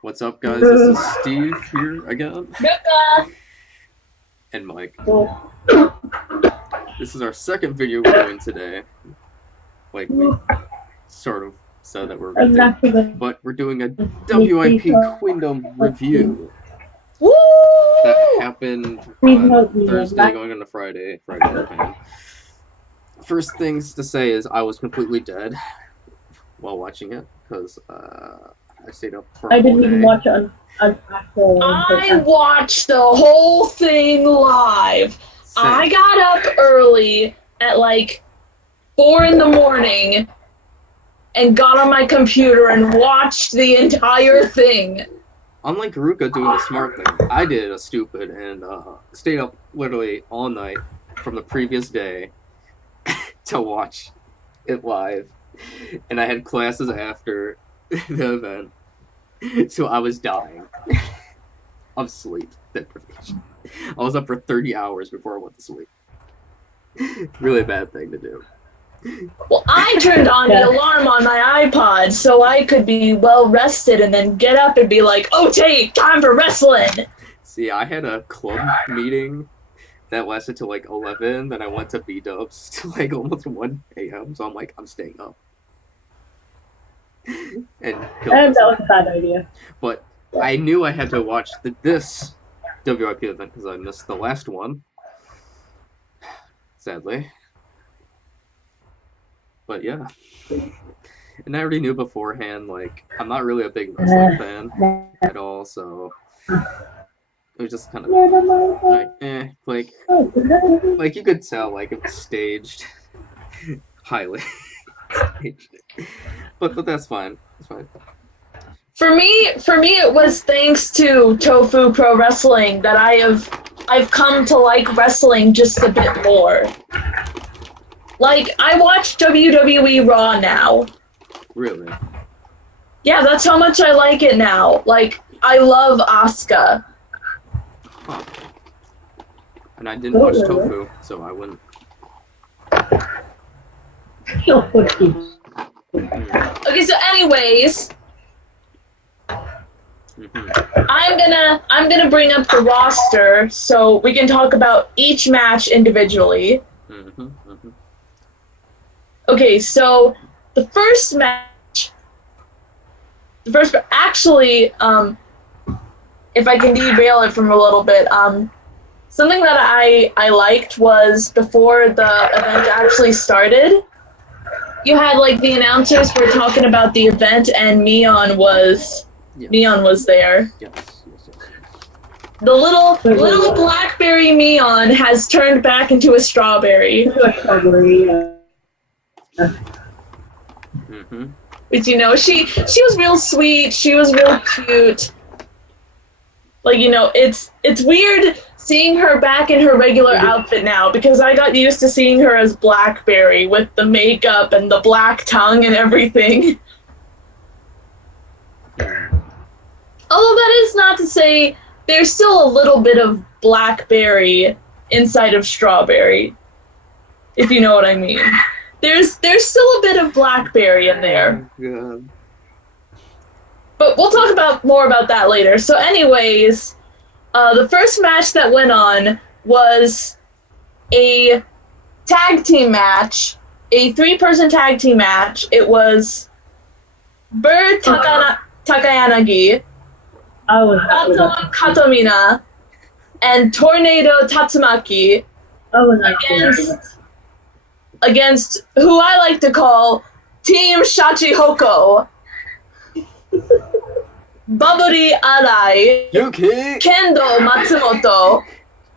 What's up, guys? This is Steve here again. And Mike. This is our second video we're doing today. Like, we sort of said that we're going to do. But we're doing a WIP Queendom review. Woo! That happened on Thursday going into Friday. First things to say is I was completely dead while watching it because I stayed up for a whole day. I didn't even watch it on actual. I watched the whole thing live. Same. I got up early at like 4 in the morning and got on my computer and watched the entire thing. Unlike Ruka doing the smart thing, I did a stupid and stayed up literally all night from the previous day to watch it live. And I had classes after the event, so I was dying of sleep deprivation. I was up for 30 hours before I went to sleep. Really bad thing to do. Well, I turned on the alarm on my iPod so I could be well rested and then get up and be like, okay, time for wrestling! See, I had a club meeting that lasted till like 11, then I went to B-dubs till like almost 1 a.m., so I'm like, I'm staying up. And that was a bad idea. But I knew I had to watch this WIP event because I missed the last one. Sadly. But yeah. And I already knew beforehand, like, I'm not really a big wrestling fan at all, so it was just kind of like you could tell, like, it was staged. Highly staged. But that's fine. It's fine. For me, it was thanks to Tofu Pro Wrestling that I've come to like wrestling just a bit more. Like, I watch WWE Raw now. Really? Yeah, that's how much I like it now. Like, I love Asuka. Huh. And I didn't watch Tofu, so I wouldn't. Okay, so anyways, I'm gonna bring up the roster so we can talk about each match individually. Okay, so the first match, actually, if I can derail it from a little bit, something that I liked was before the event actually started, you had like the announcers were talking about the event and Neon was there. Yes. The little blackberry Neon has turned back into a strawberry. But you know, she was real sweet, she was real cute. Like, you know, it's weird seeing her back in her regular outfit now because I got used to seeing her as Blackberry with the makeup and the black tongue and everything. Although that is not to say there's still a little bit of Blackberry inside of Strawberry, if you know what I mean. There's still a bit of Blackberry in there. God. But we'll talk more about that later. So anyways, the first match that went on was a tag team match, a 3-person tag team match. It was Bird Takayanagi, Kato Katomina, and Tornado Tatsumaki against who I like to call Team Shachihoko. Baburi Arai, Yuki, Kendo Matsumoto,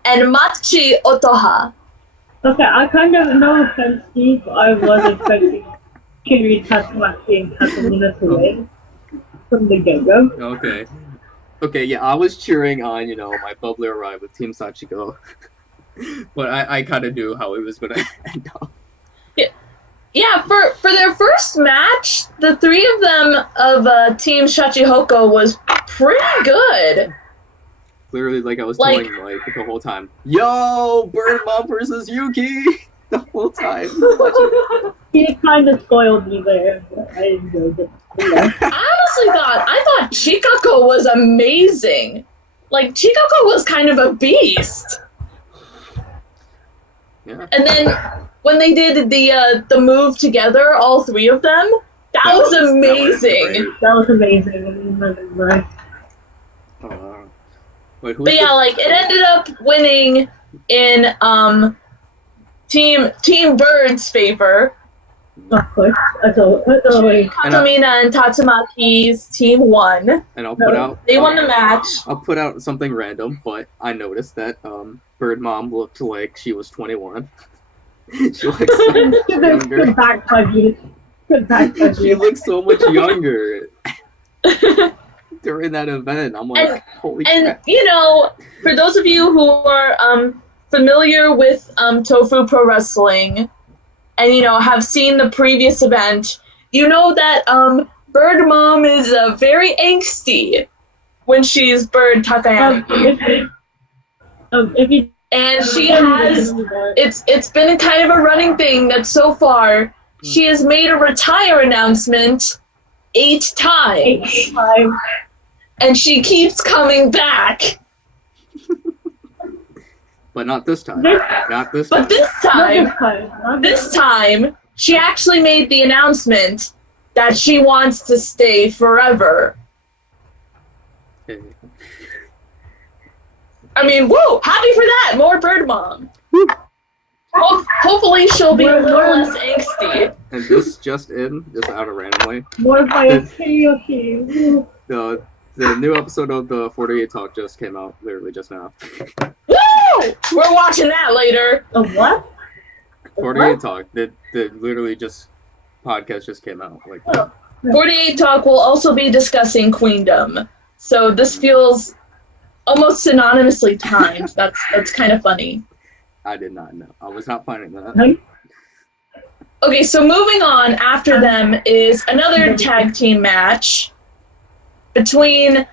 and Machi Otoha. Okay, I kind of know offense, Steve. I was expecting Kiri Tatsumaki and Katamina to win from the get-go. Okay, yeah, I was cheering on, you know, my Bubbly Arai with Team Sachiko. But I kind of knew how it was going to end up. Yeah, for their first match, the 3 of them of Team Shachihoko was pretty good. Clearly, like I was telling Mike the whole time, yo, Bird Mom versus Yuki! the whole time. Watching. He kind of spoiled me there, but I enjoyed it. Yeah. I thought Chikako was amazing. Like, Chikako was kind of a beast. Yeah. And then when they did the move together, all three of them, that was amazing. That was amazing. Wait, but yeah, like, it ended up winning in Team Bird's favor. Of course. Katamina and Tatsumaki's team won. And they won the match. I'll put out something random, but I noticed that Bird Mom looked like she was 21. She looks so much younger. She looks so much younger during that event. I'm like, holy crap. And, you know, for those of you who are familiar with Tofu Pro Wrestling and, you know, have seen the previous event, you know that Bird Mom is very angsty when she's Bird Takayama. And she has, it's been kind of a running thing that so far she has made a retire announcement 8 times. And she keeps coming back. But not this time. Not this time. But this time, she actually made the announcement that she wants to stay forever. Okay. I mean, woo! Happy for that! More Bird Mom. Hopefully she'll be a little less angsty. And this just out of randomly. More karaoke. The new episode of the 48 Talk just came out, literally just now. Woo! We're watching that later. A what? 48 Talk. The literally just podcast just came out. Like 48 Talk will also be discussing Queendom. So this feels almost synonymously timed. That's kind of funny. I did not know. I was not finding that. Okay, so moving on after them is another tag team match between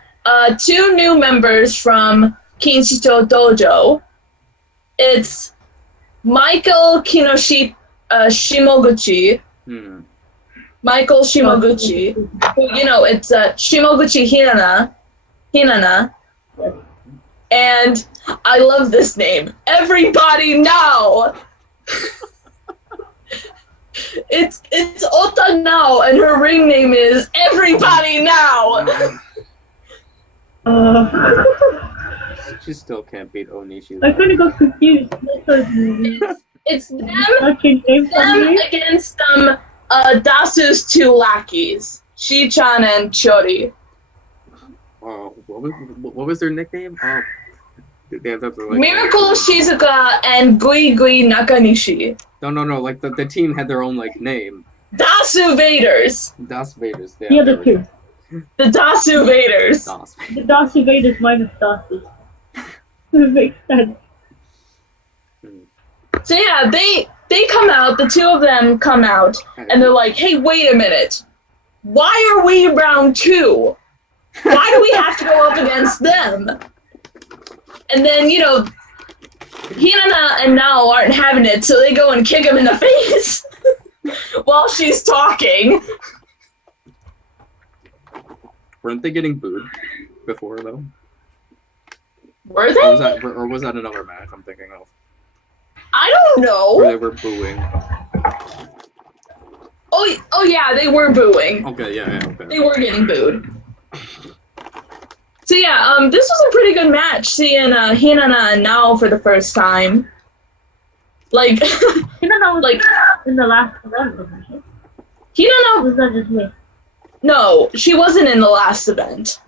2 new members from Kinshicho Dojo. It's Michael Shimoguchi. Michael Shimoguchi. Who, you know, it's Shimoguchi Hinana. And I love this name. Everybody now! It's Ota now, and her ring name is Everybody Now! She still can't beat Onishi. I kind of got confused. It's them against Dasu's 2 lackeys, Shi-chan and Chori. What was their nickname? Miracle Shizuka and Gui Gui Nakanishi. No. Like the team had their own like name. Dasu Vaders. Dasu Vaders. Yeah, the other 2. The Dasu Vaders. The Dasu Vaders minus Dasu. It makes sense. So yeah, they come out. The 2 of them come out, and they're like, "Hey, wait a minute. Why are we round 2? Why do we have to go up against them?" And then, you know, Hinana and Nao aren't having it, so they go and kick him in the face while she's talking. Weren't they getting booed before, though? Were they? Or was that another match I'm thinking of? I don't know. Where they were booing. Oh yeah, they were booing. Okay, yeah, okay. They were getting booed. So yeah, this was a pretty good match, seeing Hinana and Nao for the first time. Like, Hinana was like in the last event, wasn't she? Hinana was that just me? No, she wasn't in the last event.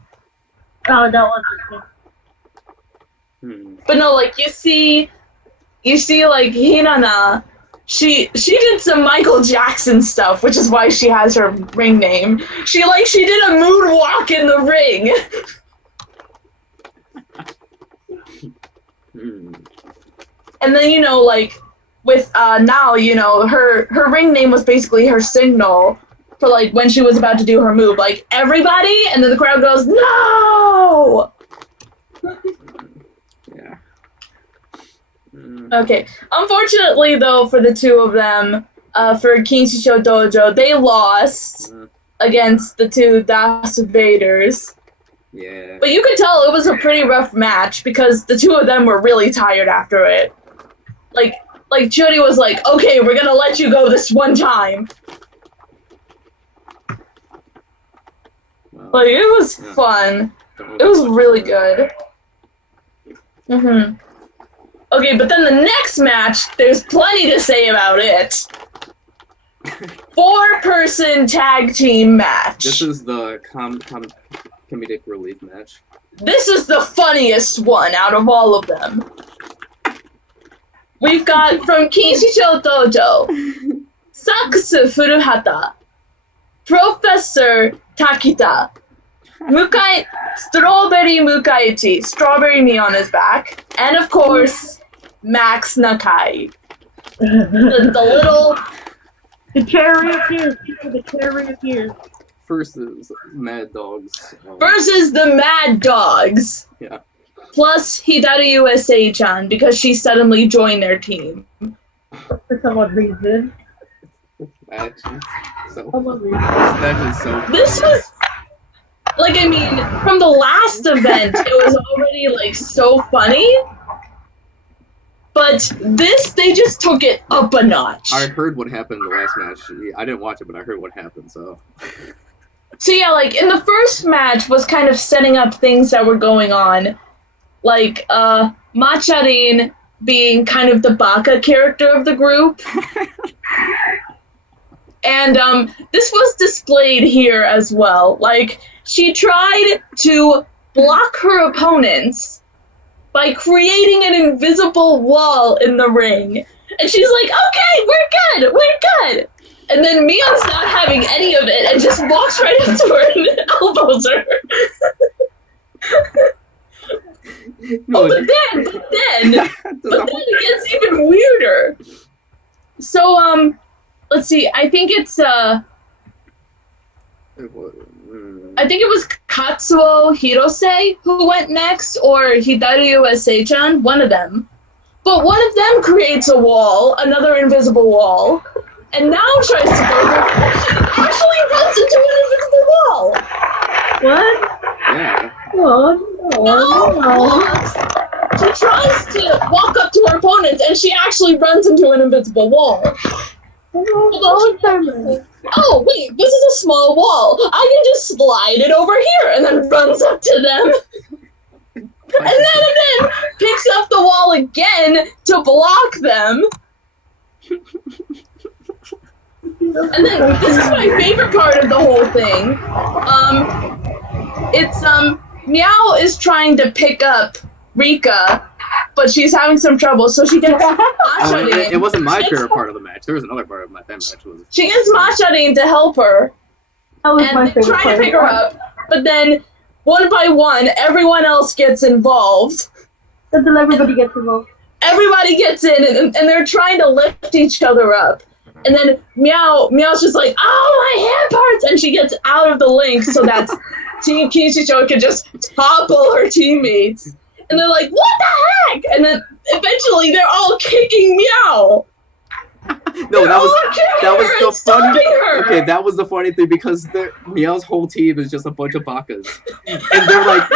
Oh, that was just me. But no, like you see like Hinana, she did some Michael Jackson stuff, which is why she has her ring name. She did a moonwalk in the ring. And then, you know, like with Nao, you know, her ring name was basically her signal for like when she was about to do her move, like everybody, and then the crowd goes no. Yeah. Okay. Unfortunately, though, for the two of them, for Kinshicho Dojo, they lost against the two Darth Vaders. Yeah. But you could tell it was a pretty rough match because the two of them were really tired after it. Like Judy was like, okay, we're gonna let you go this one time. Well, Like, it was fun. It was really good. Okay, but then the next match, there's plenty to say about it. 4-person tag team match. This is the comedic relief match. This is the funniest one out of all of them. We've got from Kinshicho Dojo, Saksu Furuhata, Professor Takita, Strawberry Mukaichi, Strawberry Me on his back, and of course, Max Nakai. The little... The cherry appears, people, the cherry appears. Versus Mad Dogs. Versus the Mad Dogs. Yeah. Plus Hidaru USA-chan, because she suddenly joined their team. For some odd reason. That is so This was... Like, I mean, from the last event, it was already, like, so funny. But this, they just took it up a notch. I heard what happened in the last match. I didn't watch it, but I heard what happened, so... So yeah, like, in the first match was kind of setting up things that were going on. Like, Macharin being kind of the Baka character of the group. And, this was displayed here as well. Like, she tried to block her opponents by creating an invisible wall in the ring. And she's like, okay, we're good! And then Mion's not having any of it and just walks right up to her and elbows her. No, but then it gets even weirder. So, let's see, I think it was Katsuo Hirose who went next, or Hidaru USA-chan, one of them. But one of them creates a wall, another invisible wall, and now tries to go there. She actually runs into an invisible wall. What? Yeah. No. She tries to walk up to her opponents, and she actually runs into an invisible wall. Oh, wait, this is a small wall. I can just slide it over here, and then runs up to them. And then picks up the wall again to block them. And then, this is my favorite part of the whole thing. Meow is trying to pick up Rika, but she's having some trouble, so she gets Macharin. It wasn't my favorite part of the match. There was another part of that match. She gets Macharin to help her, and they try to pick her up, but then, one by one, everyone else gets involved. Until everybody gets involved. Everybody gets in, and they're trying to lift each other up. And then Meow's just like, oh, my hand parts! And she gets out of the link so that Team Kinshicho can just topple her teammates. And they're like, what the heck? And then eventually they're all kicking Meow. No, that was the funny. Okay, that was the funny thing because Meow's whole team is just a bunch of bakas, and they're like,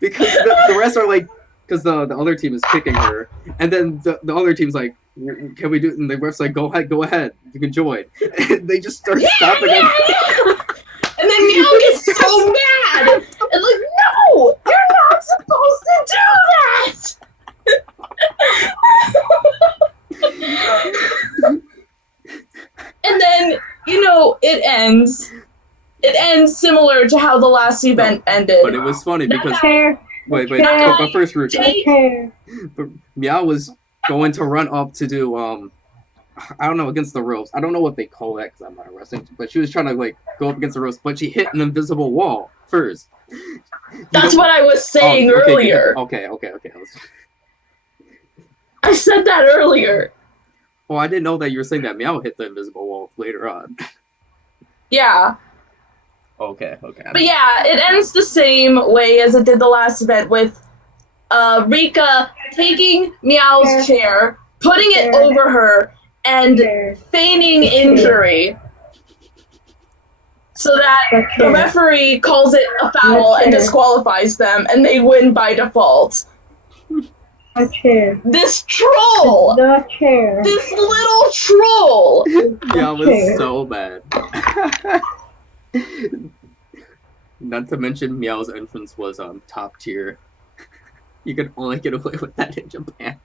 because the rest are like, because the other team is kicking her, and then the other team's like, can we do it? And the ref's like, go ahead, you can join. And they just start stopping them. And then Meow gets so mad and like, no, you're not supposed to do that. And then, it ends. It ends similar to how the last event ended. But it was funny because wait, but first, Ruka. But Meow was going to run up to do I don't know, against the ropes. I don't know what they call that because I'm not a wrestling. But she was trying to like go up against the ropes, but she hit an invisible wall first. That's what I was saying earlier. Okay. I said that earlier. Well, I didn't know that you were saying that Meow hit the invisible wall later on. Yeah. Okay. But yeah, it ends the same way as it did the last event with Rika taking Meow's chair, putting it over her, and feigning injury. So that the referee calls it a foul and disqualifies them, and they win by default. A chair. This troll! The chair. This little troll! Yeah, it was so bad. Not to mention Meow's entrance was top tier. You could only get away with that in Japan.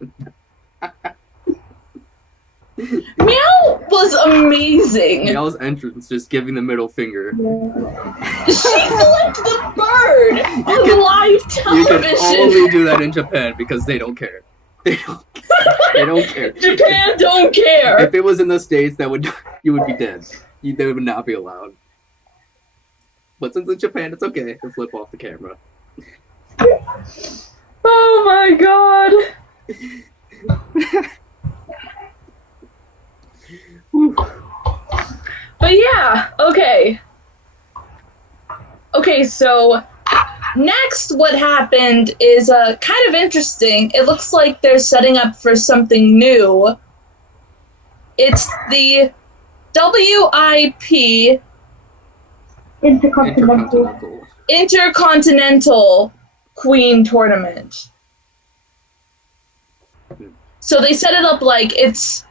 Meow was amazing. Meow's entrance, just giving the middle finger. She flipped the bird on live television. You can only do that in Japan because they don't care. They don't care. Japan don't care. If it was in the States, you would be dead. They would not be allowed. But since it's Japan, it's okay to flip off the camera. Oh my god. But yeah, okay. Okay, so next what happened is kind of interesting. It looks like they're setting up for something new. It's the WIP Intercontinental Queen Tournament. So they set it up like it's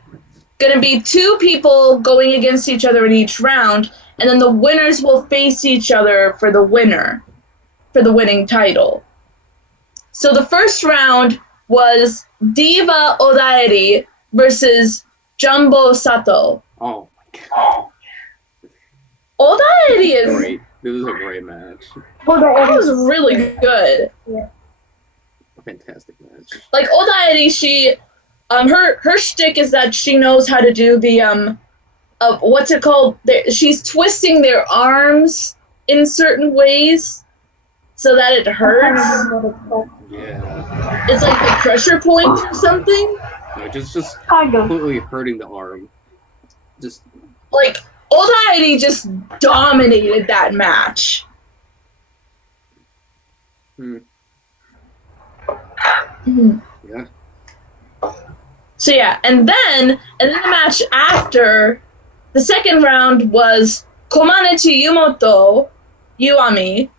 gonna be 2 people going against each other in each round, and then the winners will face each other for the winning title. So the first round was Diva Odairi versus Jumbo Sato. Oh my god. Odairi is great. This was a great match. That was really good. Yeah. A fantastic match. Like Odairi, she her shtick is that she knows how to do the what's it called? She's twisting their arms in certain ways so that it hurts. Yeah. It's like the pressure point or something. No, just completely hurting the arm. Just like Odairi just dominated that match. Yeah. So yeah, and then the match after the second round was Komanechi Yumoto Yuami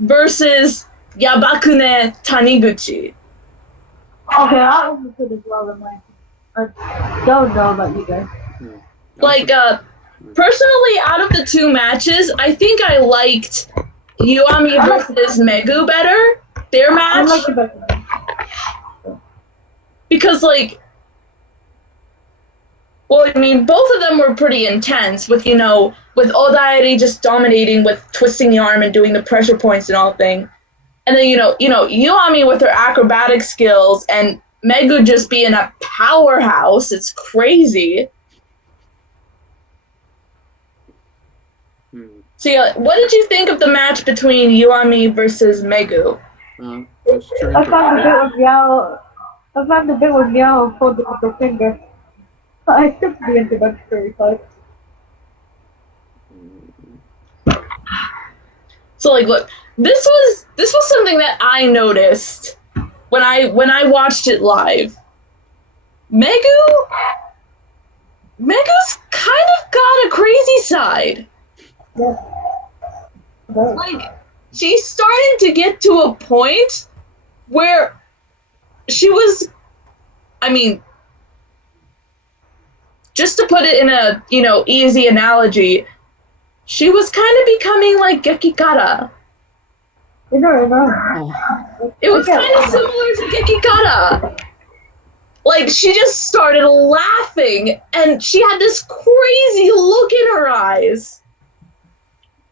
versus Yabakune Taniguchi. Okay, I understood as well in my. I don't know about you guys. Like, personally, out of the 2 matches, I think I liked Yuami versus Megu better. Their match. I like it better. Because, like, well, I mean, both of them were pretty intense with, with Odairi just dominating with twisting the arm and doing the pressure points and all thing. And then, Yuami with her acrobatic skills and Megu just being a powerhouse. It's crazy. So, yeah, what did you think of the match between Yuami versus Megu? I found the bit with Meow holding up her finger. I skipped the introductory part. So like, look, this was something that I noticed when I watched it live. Megu's kind of got a crazy side. Yeah. Like, she started to get to a point where she was, I mean, just to put it in a, easy analogy, she was kind of becoming like Gekikara. It was kind of similar to Gekikara. Like, she just started laughing, and she had this crazy look in her eyes.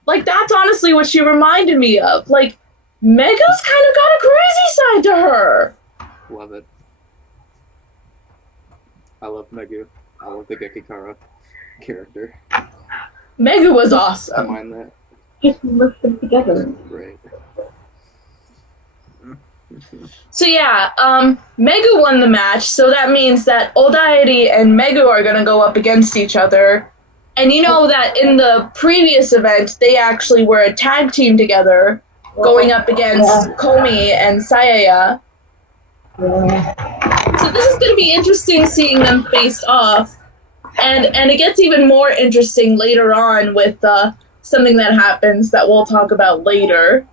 Like, that's honestly what she reminded me of. Like, Megu's kind of got a crazy side to her. Love it. I love Megu. I love the Gekikara character. Megu was awesome. I mind that. Just mix them together. Great. So yeah, Megu won the match, so that means that Odairi and Megu are gonna go up against each other. And you know that in the previous event, they actually were a tag team together, going up against Komi and Sayaya. So this is going to be interesting seeing them face off. And it gets even more interesting later on with something that happens that we'll talk about later.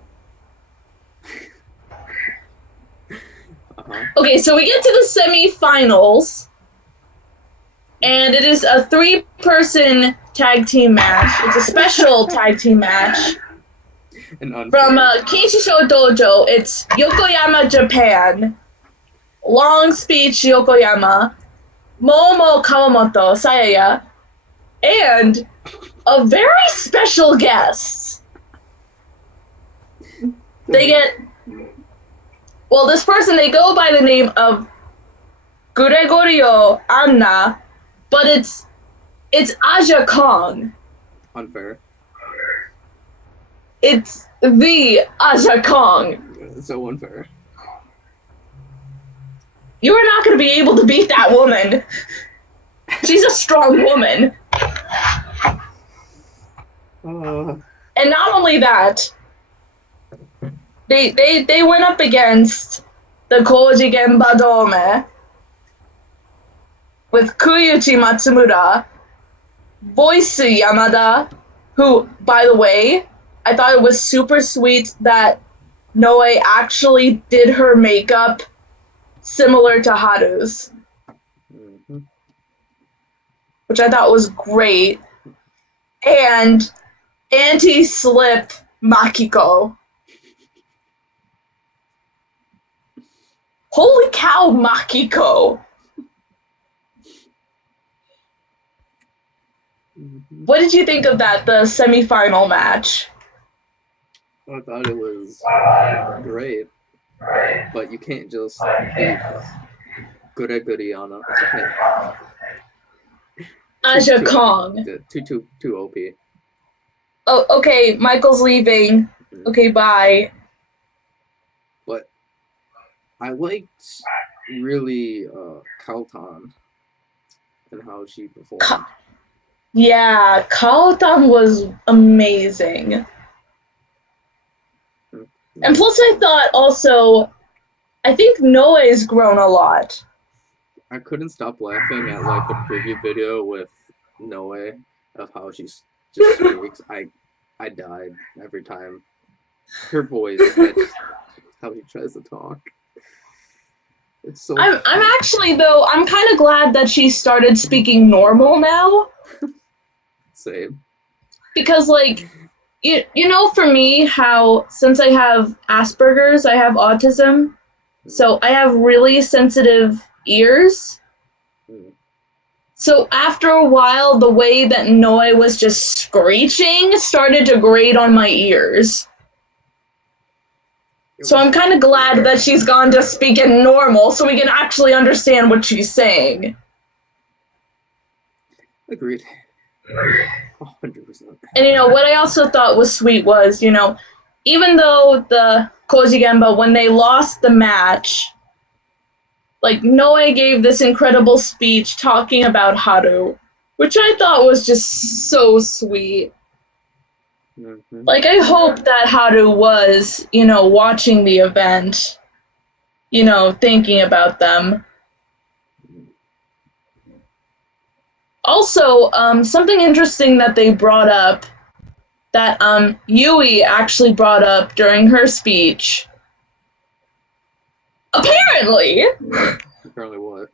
Okay, so we get to the semifinals, and it is a 3-person tag team match. It's a special tag team match from Kinshicho Dojo. It's Yokoyama, Japan. Long speech Yokoyama, Momo Kawamoto, Sayaya, and a very special guest. They get... Well, this person, they go by the name of Gregorio Anna, but it's Aja Kong. Unfair. It's the Aja Kong. So unfair. You are not going to be able to beat that woman. She's a strong woman. And not only that, they went up against the Koji Genba Dome with Kuyuchi Matsumura, Voice Yamada, who, by the way, I thought it was super sweet that Noe actually did her makeup similar to Haru's, which I thought was great, and anti-slip Makiko. Holy cow, Makiko! What did you think of that, the semi-final match? I thought it was great, but you can't just beat Guriguriana. Aja Kong. Too OP. Oh, okay, Michael's leaving. Okay, bye. But I liked really Kaltan and how she performed. Yeah, Kaltan was amazing. And plus I thought also, I think Noe's grown a lot. I couldn't stop laughing at like the preview video with Noe of how she just speaks. I died every time. Her voice, how she tries to talk. It's so I'm actually, though, I'm kind of glad that she started speaking normal now. Same. Because, like, you know, for me, how, since I have Asperger's, I have autism, so I have really sensitive ears. So after a while, the way that Noe was just screeching started to grate on my ears. So I'm kind of glad that she's gone to speaking normal so we can actually understand what she's saying. Agreed. 100%. And, you know, what I also thought was sweet was, you know, even though the Koji Genba, when they lost the match, like, Noe gave this incredible speech talking about Haru, which I thought was just so sweet. Like, I hope that Haru was, you know, watching the event, you know, thinking about them. Also, something interesting that they brought up, that Yui actually brought up during her speech. Apparently what?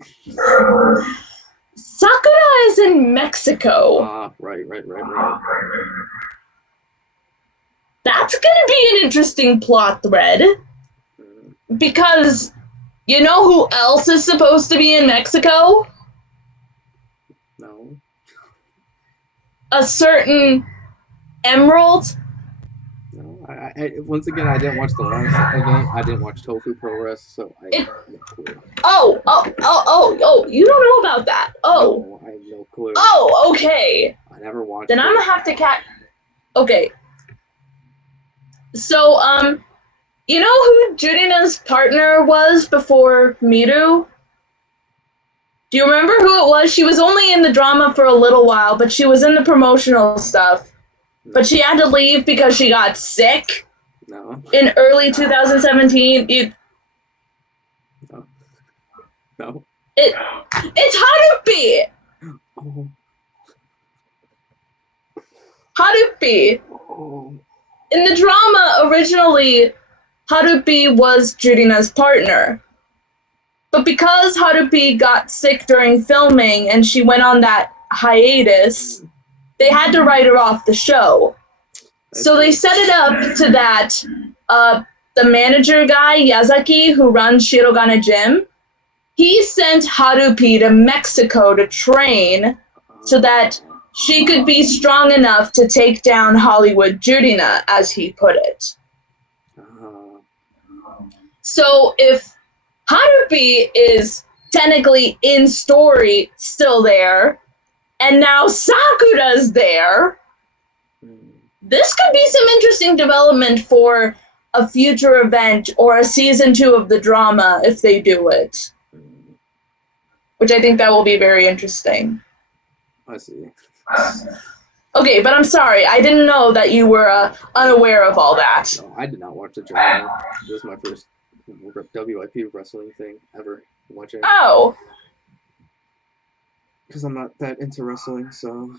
Sakura is in Mexico. Right. That's gonna be an interesting plot thread. Because, you know who else is supposed to be in Mexico? No. A certain Emerald. No, I once again, I didn't watch the last event. I didn't watch Tofu Pro Wrest, so I have no clue. Oh, you don't know about that. Oh. No, I have no clue. Oh, okay. I never watched Then I'm gonna have to Okay. So, you know who Jurina's partner was before Miru? Do you remember who it was? She was only in the drama for a little while, but she was in the promotional stuff. But she had to leave because she got sick. No. In early 2017. No. No. It's Harupi! Oh. Harupi! Oh. In the drama, originally, Harupi was Jurina's partner. But because Harupi got sick during filming and she went on that hiatus, they had to write her off the show. So they set it up to that the manager guy, Yazaki, who runs Shirogane Gym, he sent Harupi to Mexico to train so that she could be strong enough to take down Hollywood Jurina, as he put it. So if Harupi is technically in story still there, and now Sakura's there, this could be some interesting development for a future event or a season 2 of the drama if they do it. Which I think that will be very interesting. I see. Okay, but I'm sorry, I didn't know that you were unaware of all that. No, I did not watch the drama. This was my first WIP wrestling thing ever watching. Oh. Because I'm not that into wrestling, so...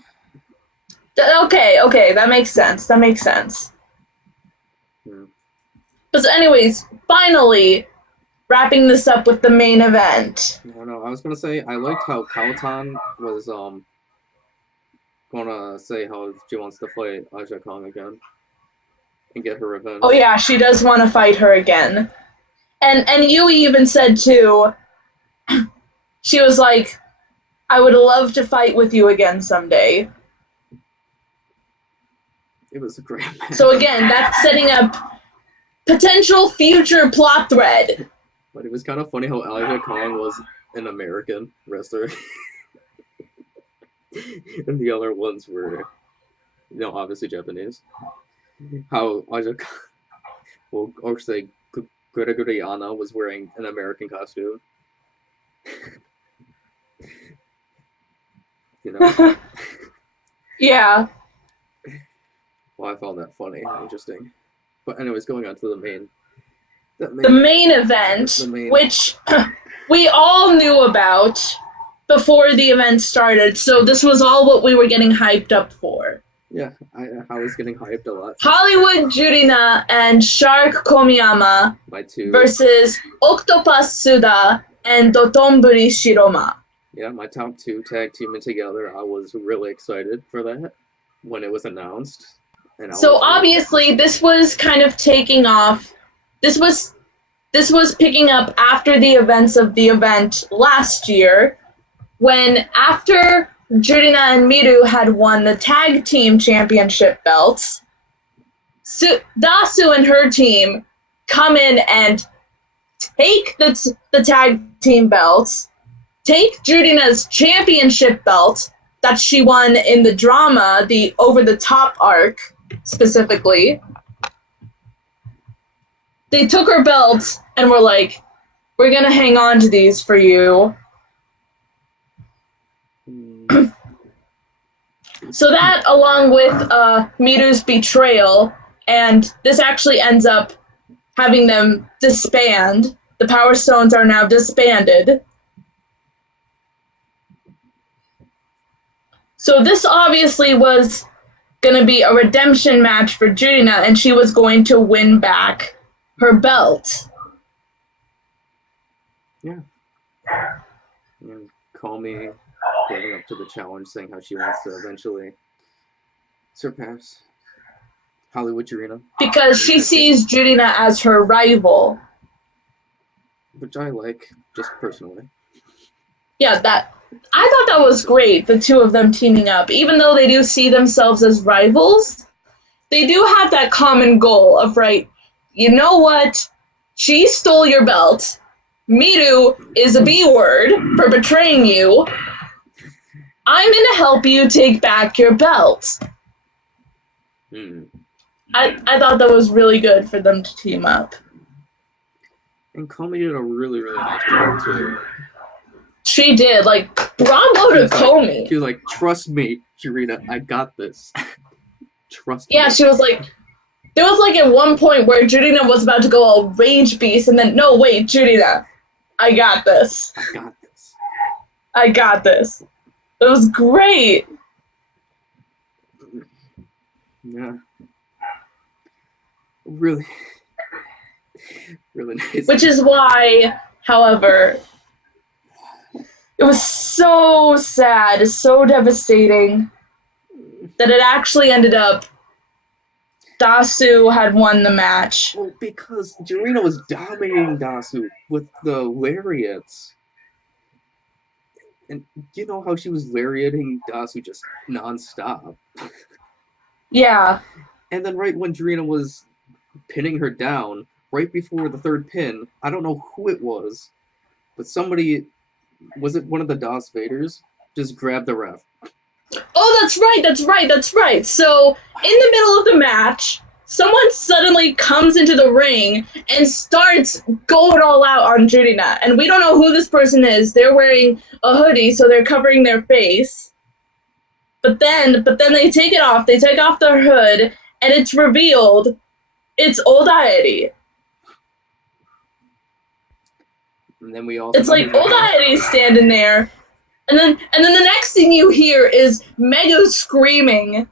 Okay, that makes sense. But anyways, finally, wrapping this up with the main event. No, I was gonna say, I liked how Kaotan was, gonna say how she wants to fight Aja Kong again. And get her revenge. Oh yeah, she does want to fight her again. And Yui even said too, she was like, I would love to fight with you again someday. It was a great match. So again, that's setting up potential future plot thread. But it was kind of funny how Aja Kong was an American wrestler. And the other ones were, obviously Japanese. How Aja Kong, well, or say, Gregory Anna was wearing an American costume. Yeah. Well, I found that funny and interesting. But anyways, going on to the main event, which we all knew about before the event started, so this was all what we were getting hyped up for. Yeah, I was getting hyped a lot. Hollywood Jurina and Shark Komiyama versus Octopus Suda and Dotonburi Shiroma. Yeah, my top 2 tag teaming together. I was really excited for that when it was announced. So obviously, this was kind of taking off. This was picking up after the events of the event last year, when after Jurina and Miru had won the tag team championship belts, Dasu and her team come in and take the tag team belts, take Jurina's championship belt that she won in the drama, the over-the-top arc, specifically. They took her belts and were like, we're gonna hang on to these for you. So that, along with Miru's betrayal, and this actually ends up having them disband. The Power Stones are now disbanded. So this obviously was going to be a redemption match for Jurina, and she was going to win back her belt. Yeah. And call me getting up to the challenge, saying how she wants to eventually surpass Hollywood Jurina. Because she sees Jurina as her rival. Which I like, just personally. Yeah, I thought that was great, the two of them teaming up. Even though they do see themselves as rivals, they do have that common goal of, right, you know what? She stole your belt. Miru is a B-word for betraying you. I'm going to help you take back your belt. I thought that was really good for them to team up. And Comey did a really, really nice job, too. She did. Like, bravo to Comey. She was like, trust me, Jurina, I got this. Trust me. Yeah, she was like, there was like at one point where Jurina was about to go all rage beast, and then, no, wait, Jurina, I got this. I got this. I got this. It was great. Yeah. Really, really nice. Which is why, however, it was so sad, so devastating, that it actually ended up Dasu had won the match. Well, because Jurina was dominating Dasu with the lariats. And you know how she was lariating Dasu just non-stop? Yeah. And then right when Jurina was pinning her down, right before the third pin, I don't know who it was, but somebody, was it one of the Das Vaders? Just grabbed the ref. Oh, that's right. So, in the middle of the match, someone suddenly comes into the ring and starts going all out on Jurina. And we don't know who this person is. They're wearing a hoodie, so they're covering their face. But then they take it off. They take off their hood, and it's revealed it's Old Deity. And then we also it's like Old Deity's standing there. And then the next thing you hear is Megu screaming,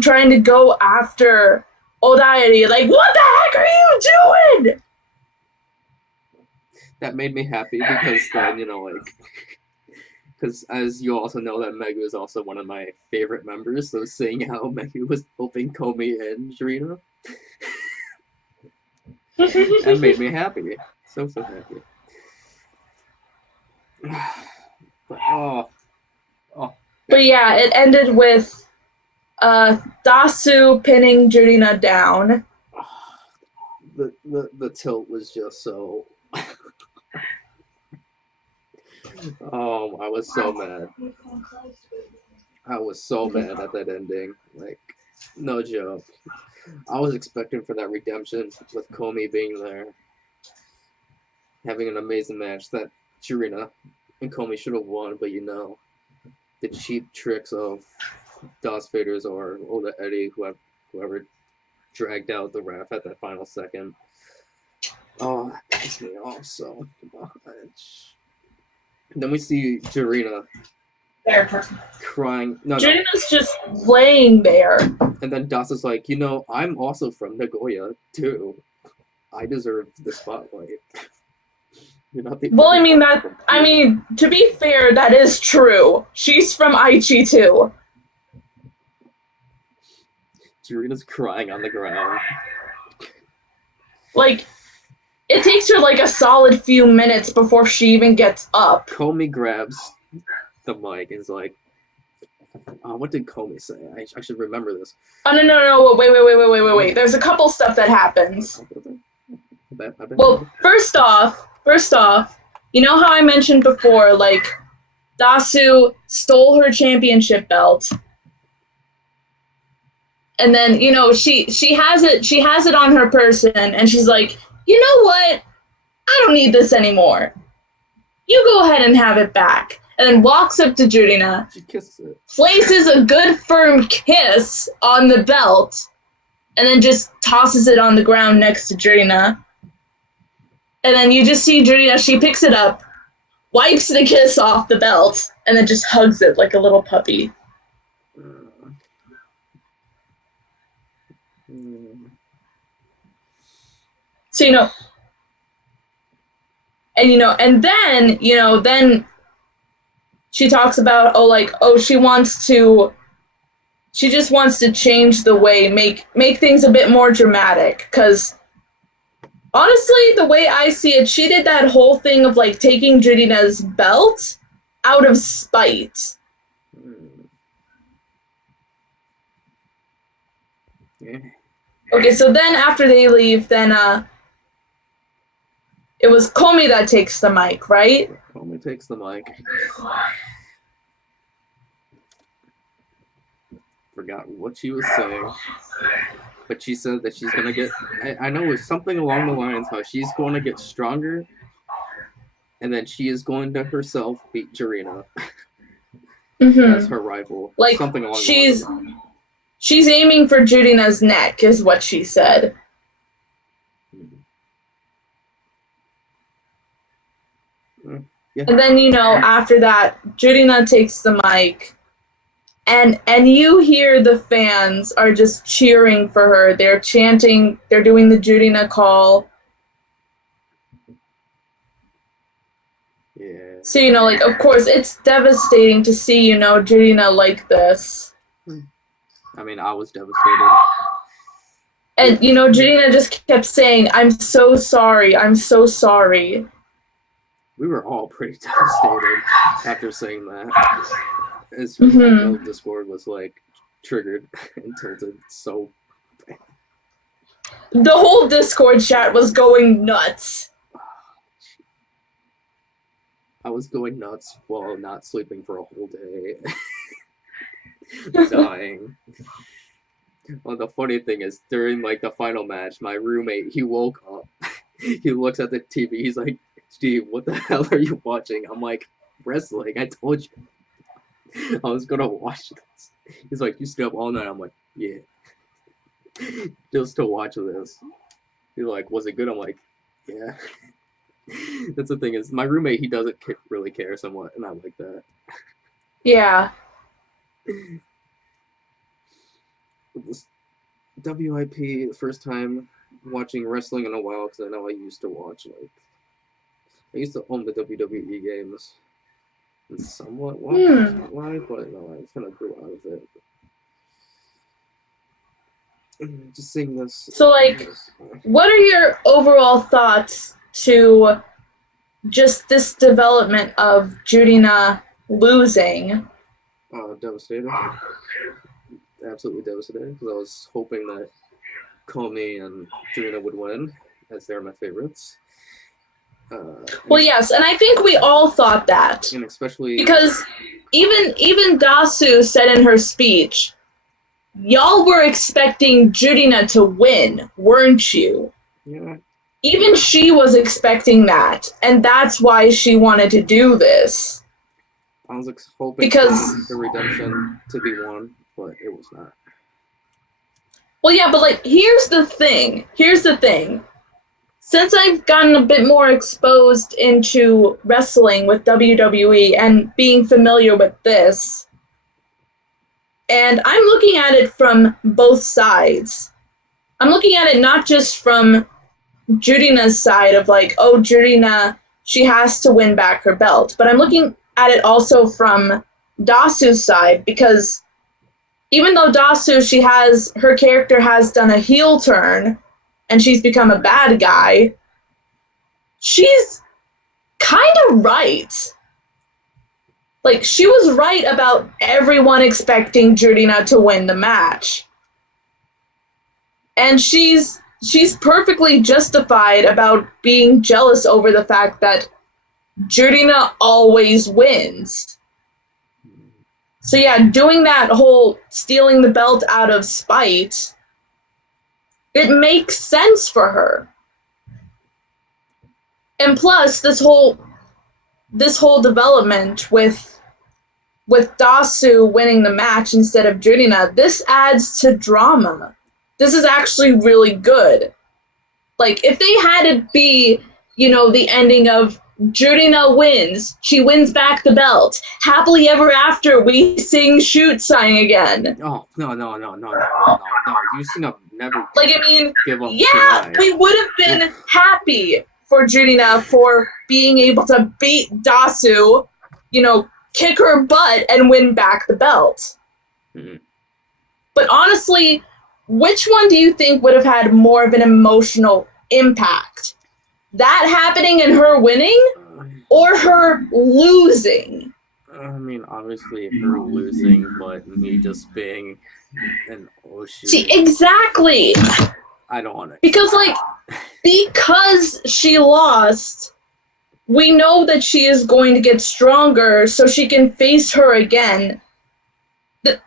trying to go after Old Deity. Like, what the heck are you doing? That made me happy because then, you know, like, because as you also know that Megu is also one of my favorite members, so seeing how Megu was helping Komi and Jurina, that made me happy. So happy. But But yeah, it ended with Dasu pinning Jurina down. The tilt was just so. Oh, I was so mad. I was so mad at that ending. Like, no joke. I was expecting for that redemption with Komi being there, having an amazing match that Jurina and Komi should have won, but you know, the cheap tricks of Das Vaders or Oda Eddie, whoever dragged out the ref at that final second. Oh, that pissed me off so much. And then we see Jurina crying. No, Jurina's just laying there. And then Das is like, you know, I'm also from Nagoya too. I deserve the spotlight. You're not the Well, I mean, to be fair, that is true. She's from Aichi too. Jurina's crying on the ground. Like, it takes her like a solid few minutes before she even gets up. Komi grabs the mic and is like, what did Komi say? I should remember this. Oh, no, wait. There's a couple stuff that happens. Well, first off, you know how I mentioned before, like, Dasu stole her championship belt. And then, you know, she has it on her person, and she's like, you know what? I don't need this anymore. You go ahead and have it back. And then walks up to Jurina, she kisses it, places a good firm kiss on the belt, and then just tosses it on the ground next to Jurina. And then you just see Jurina, she picks it up, wipes the kiss off the belt, and then just hugs it like a little puppy. So, then she talks about, she just wants to change the way, make things a bit more dramatic, because honestly, the way I see it, she did that whole thing of, like, taking Jurina's belt out of spite. Yeah. Okay, so then after they leave, then, it was Komi that takes the mic, right? Komi takes the mic. Forgot what she was saying. But she said that she's gonna get, I know it's something along the lines how she's going to get stronger, and then she is going to herself beat Jurina as her rival. Like, something along the lines. She's aiming for Jurina's neck, is what she said. Yeah. And then, after that, Jurina takes the mic, and you hear the fans are just cheering for her. They're chanting, they're doing the Jurina call. Yeah. So, of course, it's devastating to see, Jurina like this. I mean, I was devastated. And, Jurina just kept saying, I'm so sorry, I'm so sorry. We were all pretty devastated after saying that. The Discord was, triggered and tilted so bad. The whole Discord chat was going nuts. I was going nuts while not sleeping for a whole day. Dying. Well, the funny thing is, during, the final match, my roommate, he woke up. He looks at the TV, he's like, Steve, what the hell are you watching? I'm like, wrestling, I told you. I was gonna watch this. He's like, you stayed up all night? I'm like, yeah. Just to watch this. He's like, was it good? I'm like, yeah. That's the thing is, my roommate, he doesn't really care somewhat, and I like that. Yeah. This WIP, the first time watching wrestling in a while, because I know I used to watch, I used to own the WWE games, and somewhat watch live, but no, I kind of grew out of it. Just seeing this. So, what are your overall thoughts to just this development of Jurina losing? Devastated. Absolutely devastated, because I was hoping that Komi and Jurina would win, as they're my favorites. Well, yes, and I think we all thought that. And especially... Because even Dasu said in her speech, y'all were expecting Jurina to win, weren't you? Yeah. Even she was expecting that, and that's why she wanted to do this. I was hoping for the redemption to be won, but it was not. Well, yeah, but, here's the thing. Since I've gotten a bit more exposed into wrestling with WWE and being familiar with this, and I'm looking at it from both sides. I'm looking at it not just from Jurina's side of Jurina, she has to win back her belt, but I'm looking at it also from Dasu's side, because even though Dasu, her character has done a heel turn, and she's become a bad guy, she's kind of right. She was right about everyone expecting Jurina to win the match. And she's perfectly justified about being jealous over the fact that Jurina always wins. So yeah, doing that whole stealing the belt out of spite, it makes sense for her. And plus, this whole development with Dasu winning the match instead of Jurina, this adds to drama. This is actually really good. If they had it be, the ending of Jurina wins, she wins back the belt, happily ever after, we sing shoot sign again. Oh, no. You should have never give up. Yeah, we would have been happy for Jurina for being able to beat Dasu, kick her butt and win back the belt. Mm-hmm. But honestly, which one do you think would have had more of an emotional impact? That happening and her winning, or her losing? I mean, obviously her losing, but me just being an ocean. See, exactly. I don't want it. Because she lost, we know that she is going to get stronger so she can face her again.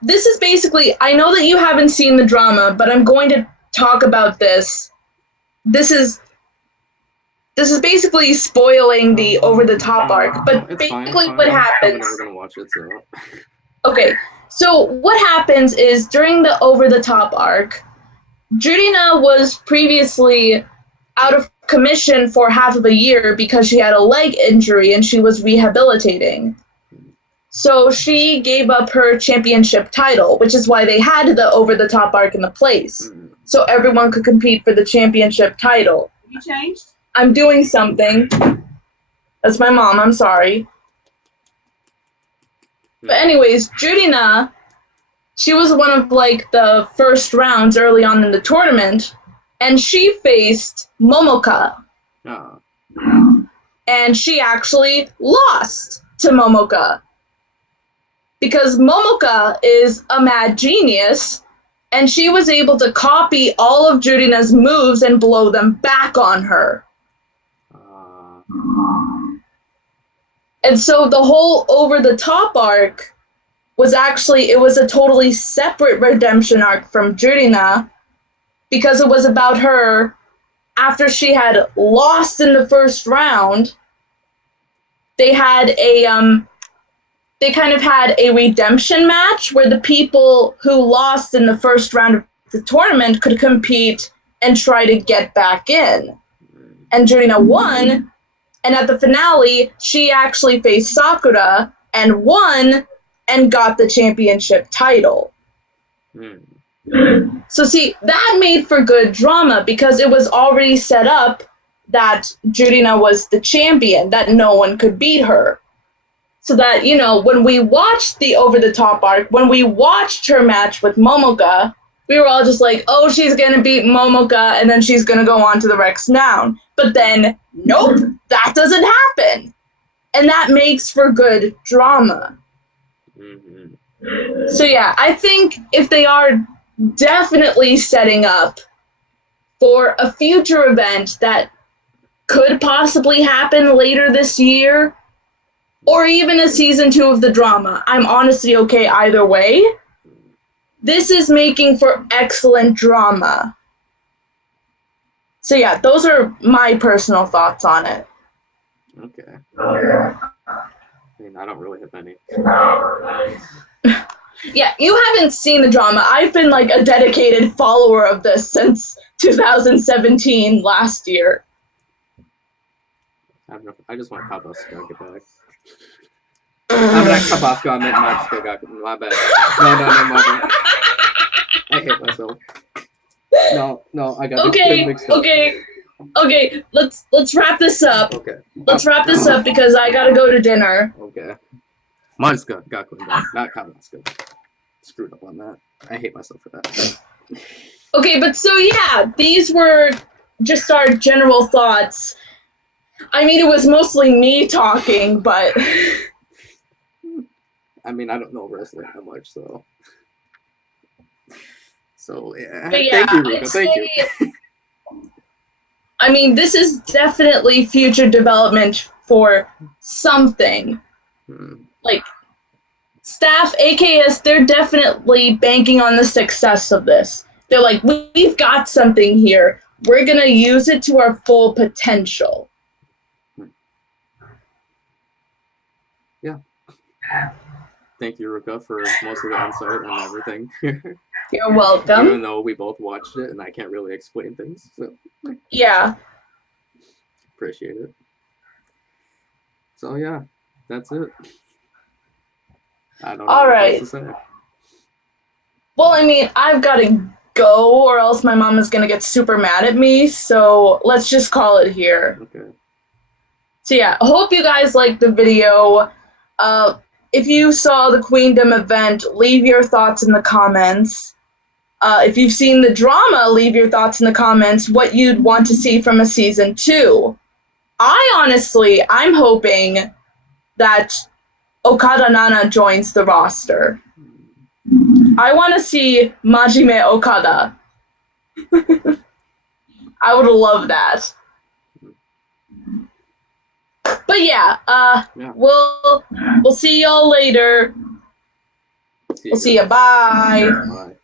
This is basically, I know that you haven't seen the drama, but I'm going to talk about this. This is basically spoiling the over-the-top arc, but basically what happens... I'm never going to watch it, so... Okay, so what happens is, during the over-the-top arc, Jurina was previously out of commission for half of a year because she had a leg injury and she was rehabilitating. So she gave up her championship title, which is why they had the over-the-top arc in the place. So everyone could compete for the championship title. You changed? I'm doing something. That's my mom, I'm sorry. But anyways, Jurina, she was one of, like, the first rounds early on in the tournament, and she faced Momoka. Oh. And she actually lost to Momoka. Because Momoka is a mad genius, and she was able to copy all of Jurina's moves and blow them back on her. And so the whole over-the-top arc was actually, it was a totally separate redemption arc from Jurina, because it was about her, after she had lost in the first round, they had a, they kind of had a redemption match where the people who lost in the first round of the tournament could compete and try to get back in. And Jurina won, and at the finale, she actually faced Sakura and won and got the championship title. So see, that made for good drama because it was already set up that Jurina was the champion, that no one could beat her. So that, you know, when we watched the over-the-top arc, when we watched her match with Momoka, we were all just like, oh, she's going to beat Momoka, and then she's going to go on to the next round. But then, nope, that doesn't happen. And that makes for good drama. So yeah, I think if they are definitely setting up for a future event that could possibly happen later this year, or even a season 2 of the drama, I'm honestly okay either way. This is making for excellent drama. So yeah, those are my personal thoughts on it. Okay. I mean, I don't really have any. Yeah, you haven't seen the drama. I've been like a dedicated follower of this since 2017, last year. I just want Kabaska to get back. I'm not Kabaska, I meant Matsuka. My bad. No, my bad. I hate myself. No, I got Okay, mixed up. okay. Let's wrap this up. Okay. Let's wrap this up because I gotta go to dinner. Okay. Matsuka got back, not Kabaska. Screwed up on that. I hate myself for that. Okay, but so yeah, these were just our general thoughts. I mean, it was mostly me talking, but... I mean, I don't know wrestling that much, so... So, yeah. But yeah, thank you, Ruka. Thank you. I mean, this is definitely future development for something. Like, staff, AKS, they're definitely banking on the success of this. They're like, we've got something here. We're going to use it to our full potential. Yeah. Thank you, Ruka, for most of the insight and everything. You're welcome. Even though we both watched it and I can't really explain things. So. Yeah. Appreciate it. So, yeah, that's it. I don't know All what right. else to say. Well, I mean, I've got to go or else my mom is going to get super mad at me, so let's just call it here. Okay. So yeah, I hope you guys liked the video. If you saw the Queendom event, leave your thoughts in the comments. If you've seen the drama, leave your thoughts in the comments what you'd want to see from a season 2. I'm hoping that Okada Nana joins the roster. I want to see Majime Okada. I would love that. But yeah, we'll see y'all later. We'll see ya. Bye. Bye.